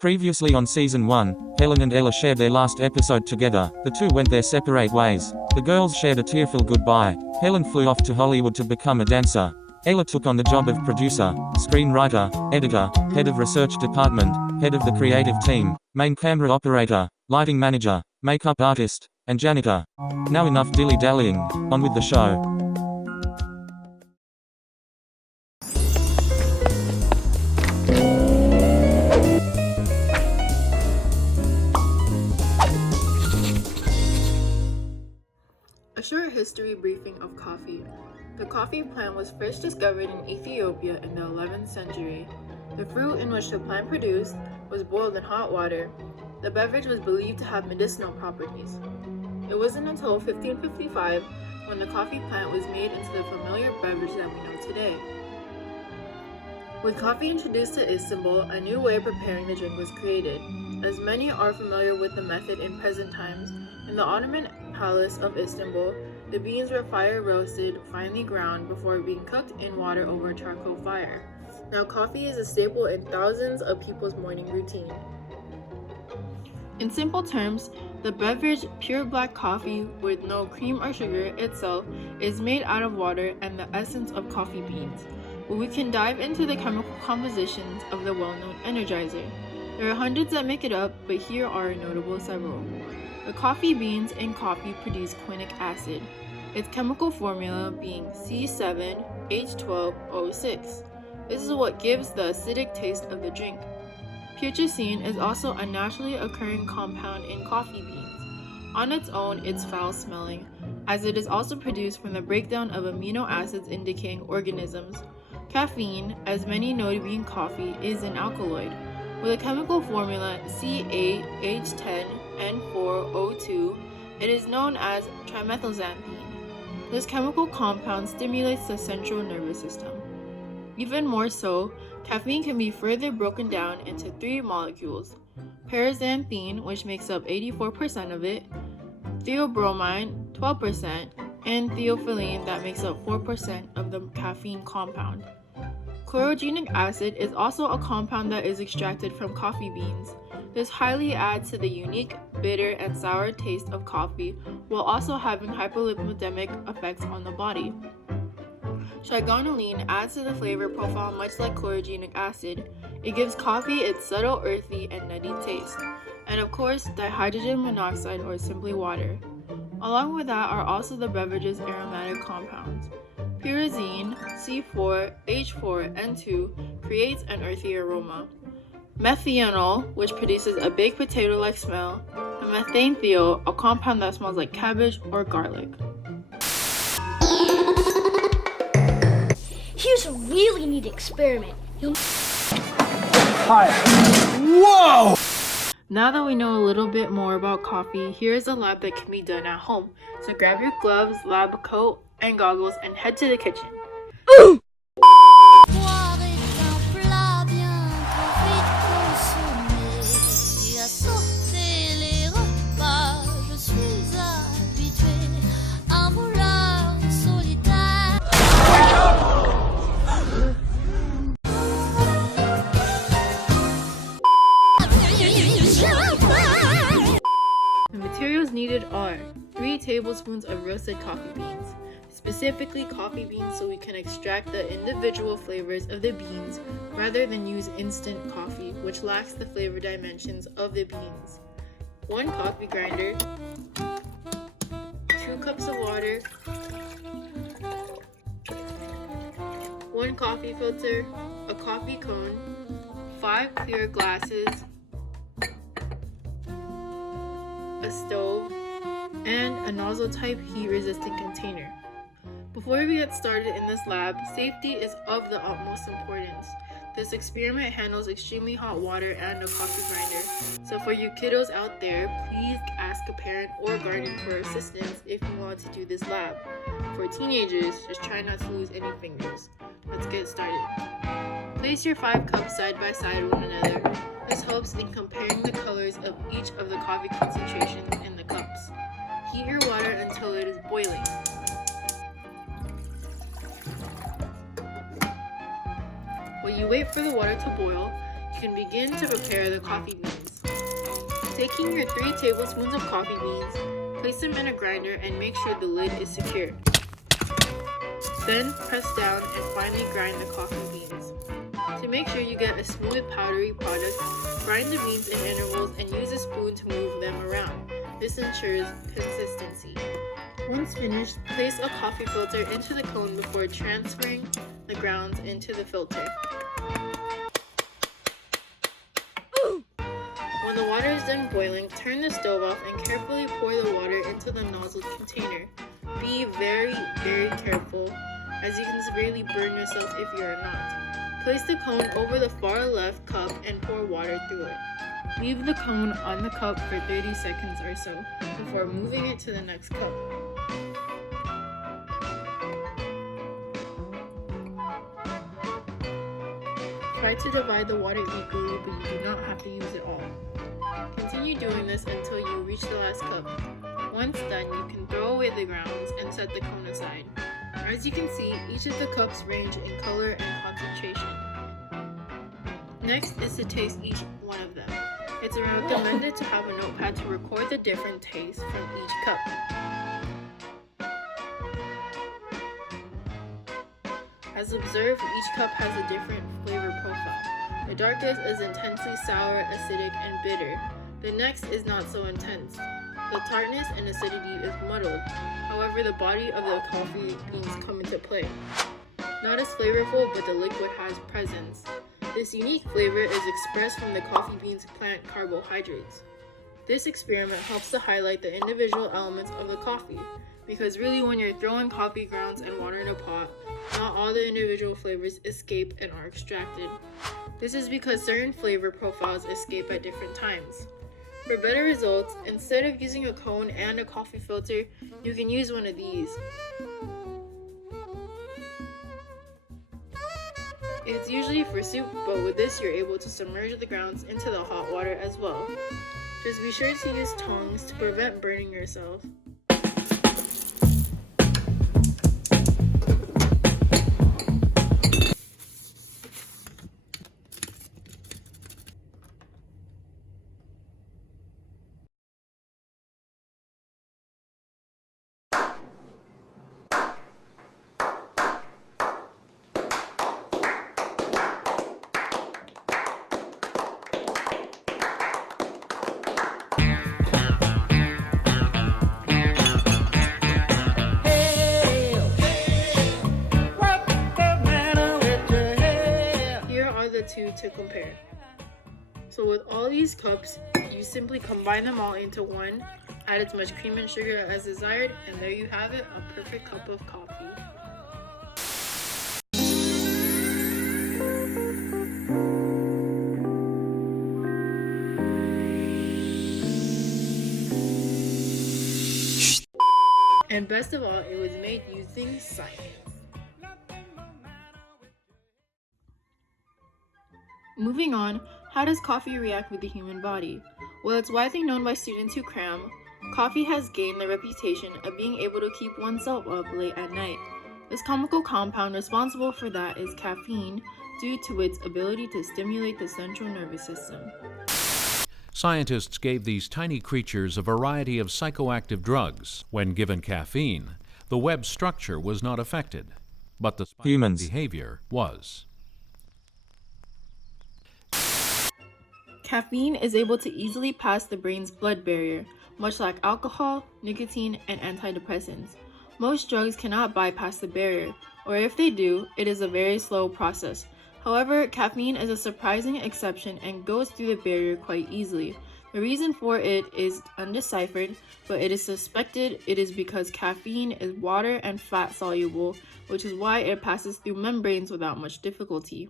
Previously on Season 1, Helen and Ella shared their last episode together. The two went their separate ways. The girls shared a tearful goodbye. Helen flew off to Hollywood to become a dancer. Ella took on the job of producer, screenwriter, editor, head of research department, head of the creative team, main camera operator, lighting manager, makeup artist, and janitor. Now enough dilly-dallying, on with the show. A short history briefing of coffee. The coffee plant was first discovered in Ethiopia in the 11th century. The fruit in which the plant produced was boiled in hot water. The beverage was believed to have medicinal properties. It wasn't until 1555 when the coffee plant was made into the familiar beverage that we know today. With coffee introduced to Istanbul, a new way of preparing the drink was created. As many are familiar with the method in present times, in the Ottoman Palace of Istanbul, the beans were fire roasted, finely ground, before being cooked in water over a charcoal fire. Now coffee is a staple in thousands of people's morning routine. In simple terms, the beverage, pure black coffee with no cream or sugar itself, is made out of water and the essence of coffee beans. But we can dive into the chemical compositions of the well-known energizer. There are hundreds that make it up, but here are notable several. The coffee beans in coffee produce quinic acid, its chemical formula being C7H12O6. This is what gives the acidic taste of the drink. Purchasine is also a naturally occurring compound in coffee beans. On its own, it's foul-smelling, as it is also produced from the breakdown of amino acids in decaying organisms. Caffeine, as many know to be in coffee, is an alkaloid. With a chemical formula C8H10N4O2, it is known as trimethylxanthine. This chemical compound stimulates the central nervous system. Even more so, caffeine can be further broken down into three molecules: paraxanthine, which makes up 84% of it, theobromine, 12%, and theophylline, that makes up 4% of the caffeine compound. Chlorogenic acid is also a compound that is extracted from coffee beans. This highly adds to the unique, bitter, and sour taste of coffee, while also having hypolipidemic effects on the body. Trigonylene adds to the flavor profile much like chlorogenic acid. It gives coffee its subtle earthy and nutty taste. And of course, dihydrogen monoxide, or simply water. Along with that are also the beverage's aromatic compounds. Pyrazine, C4H4N2, creates an earthy aroma. Methanol, which produces a baked potato-like smell, and methanethiol, a compound that smells like cabbage or garlic. Here's a really neat experiment. Hi. Whoa! Now that we know a little bit more about coffee, here's a lab that can be done at home. So grab your gloves, lab coat, and goggles and head to the kitchen. Ooh! The materials needed are 3 tablespoons of roasted coffee beans, specifically coffee beans so we can extract the individual flavors of the beans rather than use instant coffee, which lacks the flavor dimensions of the beans. 1 coffee grinder, 2 cups of water, 1 coffee filter, a coffee cone, 5 clear glasses, a stove, and a nozzle-type heat-resistant container. Before we get started in this lab, safety is of the utmost importance. This experiment handles extremely hot water and a coffee grinder, so for you kiddos out there, please ask a parent or guardian for assistance if you want to do this lab. For teenagers, just try not to lose any fingers. Let's get started. Place your 5 cups side by side with one another. This helps in comparing the colors of each of the coffee concentrations in the cups. Heat your water until it is boiling. While you wait for the water to boil, can begin to prepare the coffee beans. Taking your 3 tablespoons of coffee beans, place them in a grinder and make sure the lid is secure. Then press down and finely grind the coffee beans. To make sure you get a smooth powdery product, grind the beans in intervals and use a spoon to move them around. This ensures consistency. Once finished, place a coffee filter into the cone before transferring the grounds into the filter. When the water is done boiling, turn the stove off and carefully pour the water into the nozzled container. Be very, very careful, as you can severely burn yourself if you are not. Place the cone over the far left cup and pour water through it. Leave the cone on the cup for 30 seconds or so before moving it to the next cup. Try to divide the water equally, but you do not have to use it all. Continue doing this until you reach the last cup. Once done, you can throw away the grounds and set the cone aside. As you can see, each of the cups range in color and concentration. Next is to taste each one of them. It's recommended to have a notepad to record the different tastes from each cup. As observed, each cup has a different flavor profile. The darkest is intensely sour, acidic, and bitter. The next is not so intense. The tartness and acidity is muddled. However, the body of the coffee beans come into play. Not as flavorful, but the liquid has presence. This unique flavor is expressed from the coffee beans' plant carbohydrates. This experiment helps to highlight the individual elements of the coffee, because really when you're throwing coffee grounds and water in a pot, not all the individual flavors escape and are extracted. This is because certain flavor profiles escape at different times. For better results, instead of using a cone and a coffee filter, you can use one of these. It's usually for soup, but with this you're able to submerge the grounds into the hot water as well. Just be sure to use tongs to prevent burning yourself. The two to compare. So with all these cups, you simply combine them all into one, add as much cream and sugar as desired, and there you have it, a perfect cup of coffee. And best of all, it was made using science. Moving on, how does coffee react with the human body? Well, it's widely known by students who cram. Coffee has gained the reputation of being able to keep oneself up late at night. This chemical compound responsible for that is caffeine, due to its ability to stimulate the central nervous system. Scientists gave these tiny creatures a variety of psychoactive drugs. When given caffeine, the web structure was not affected, but the spinal behavior was. Caffeine is able to easily pass the brain's blood barrier, much like alcohol, nicotine, and antidepressants. Most drugs cannot bypass the barrier, or if they do, it is a very slow process. However, caffeine is a surprising exception and goes through the barrier quite easily. The reason for it is undeciphered, but it is suspected it is because caffeine is water and fat soluble, which is why it passes through membranes without much difficulty.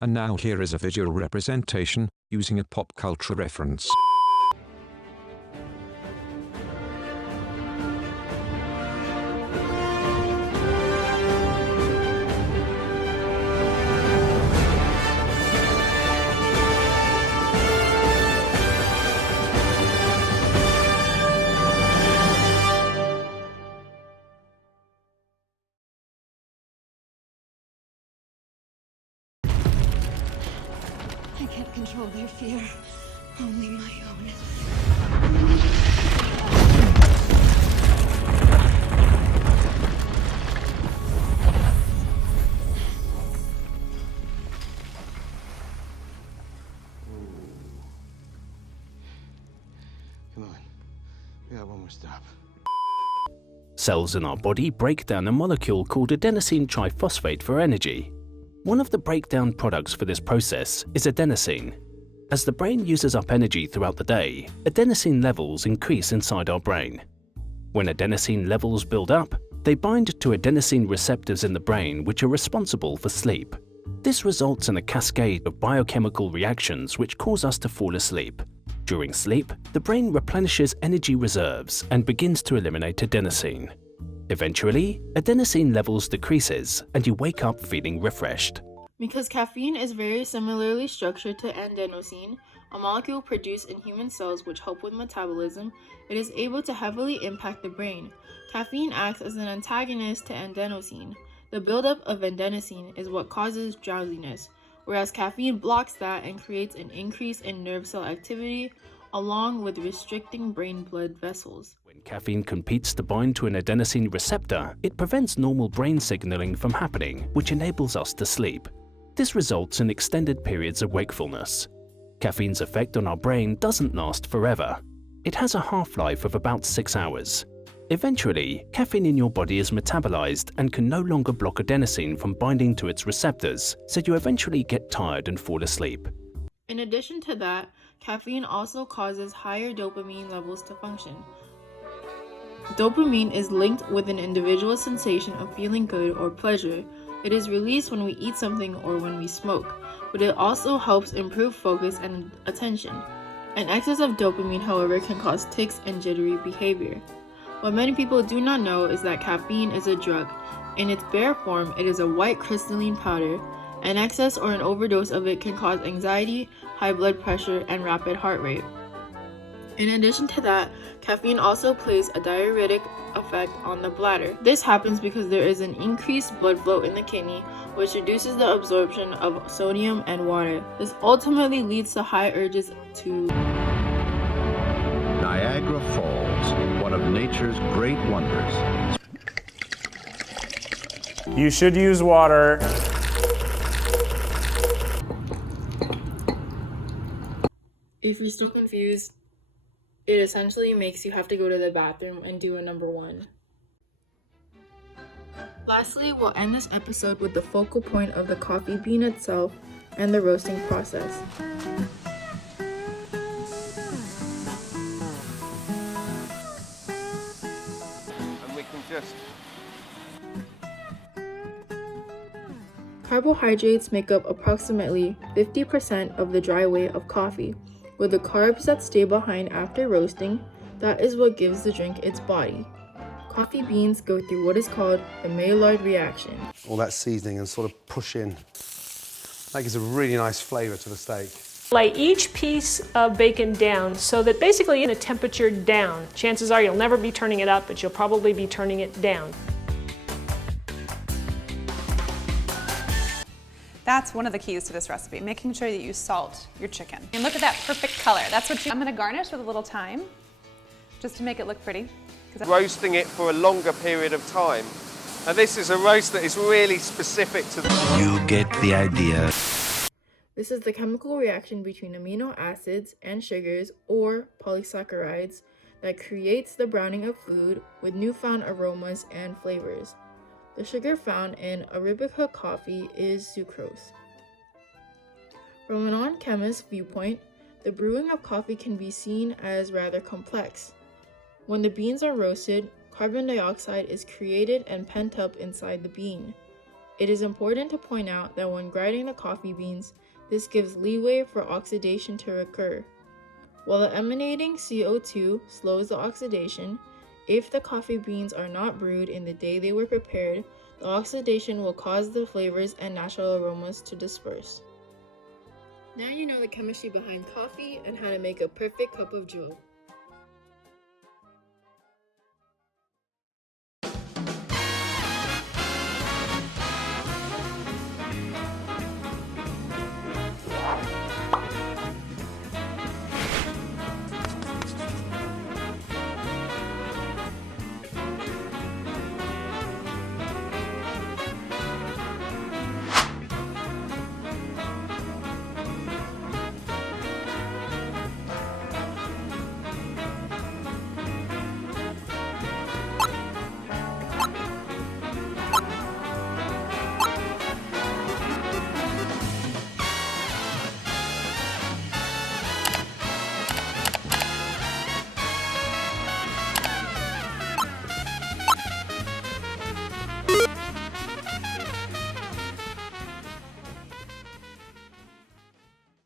And now here is a visual representation, using a pop culture reference. You're only my own. Come on. We got one more stop. Cells in our body break down a molecule called adenosine triphosphate for energy. One of the breakdown products for this process is adenosine. As the brain uses up energy throughout the day, adenosine levels increase inside our brain. When adenosine levels build up, they bind to adenosine receptors in the brain which are responsible for sleep. This results in a cascade of biochemical reactions which cause us to fall asleep. During sleep, the brain replenishes energy reserves and begins to eliminate adenosine. Eventually, adenosine levels decreases and you wake up feeling refreshed. Because caffeine is very similarly structured to adenosine, a molecule produced in human cells which help with metabolism, it is able to heavily impact the brain. Caffeine acts as an antagonist to adenosine. The buildup of adenosine is what causes drowsiness, whereas caffeine blocks that and creates an increase in nerve cell activity, along with restricting brain blood vessels. When caffeine competes to bind to an adenosine receptor, it prevents normal brain signaling from happening, which enables us to sleep. This results in extended periods of wakefulness. Caffeine's effect on our brain doesn't last forever. It has a half-life of about 6 hours. Eventually, caffeine in your body is metabolized and can no longer block adenosine from binding to its receptors, so you eventually get tired and fall asleep. In addition to that, caffeine also causes higher dopamine levels to function. Dopamine is linked with an individual's sensation of feeling good or pleasure. It is released when we eat something or when we smoke, but it also helps improve focus and attention. An excess of dopamine, however, can cause tics and jittery behavior. What many people do not know is that caffeine is a drug. In its bare form, it is a white crystalline powder. An excess or an overdose of it can cause anxiety, high blood pressure, and rapid heart rate. In addition to that, caffeine also plays a diuretic effect on the bladder. This happens because there is an increased blood flow in the kidney, which reduces the absorption of sodium and water. This ultimately leads to high urges to Niagara Falls, one of nature's great wonders. You should use water. If you're still confused, it essentially makes you have to go to the bathroom and do a number 1. Lastly, we'll end this episode with the focal point of the coffee bean itself and the roasting process. And we can just... Carbohydrates make up approximately 50% of the dry weight of coffee. With the carbs that stay behind after roasting, that is what gives the drink its body. Coffee beans go through what is called the Maillard reaction. All that seasoning and sort of push in. That gives a really nice flavor to the steak. Lay each piece of bacon down so that basically in a temperature down. Chances are you'll never be turning it up, but you'll probably be turning it down. That's one of the keys to this recipe, making sure that you salt your chicken. And look at that perfect color. That's what I'm gonna garnish with a little thyme, just to make it look pretty. Roasting it for a longer period of time. And this is a roast that is really specific to the... You get the idea. This is the chemical reaction between amino acids and sugars, or polysaccharides, that creates the browning of food with newfound aromas and flavors. The sugar found in Arabica coffee is sucrose. From a non-chemist's viewpoint, the brewing of coffee can be seen as rather complex. When the beans are roasted, carbon dioxide is created and pent up inside the bean. It is important to point out that when grinding the coffee beans, this gives leeway for oxidation to occur. While the emanating CO2 slows the oxidation, if the coffee beans are not brewed in the day they were prepared, the oxidation will cause the flavors and natural aromas to disperse. Now you know the chemistry behind coffee and how to make a perfect cup of joe.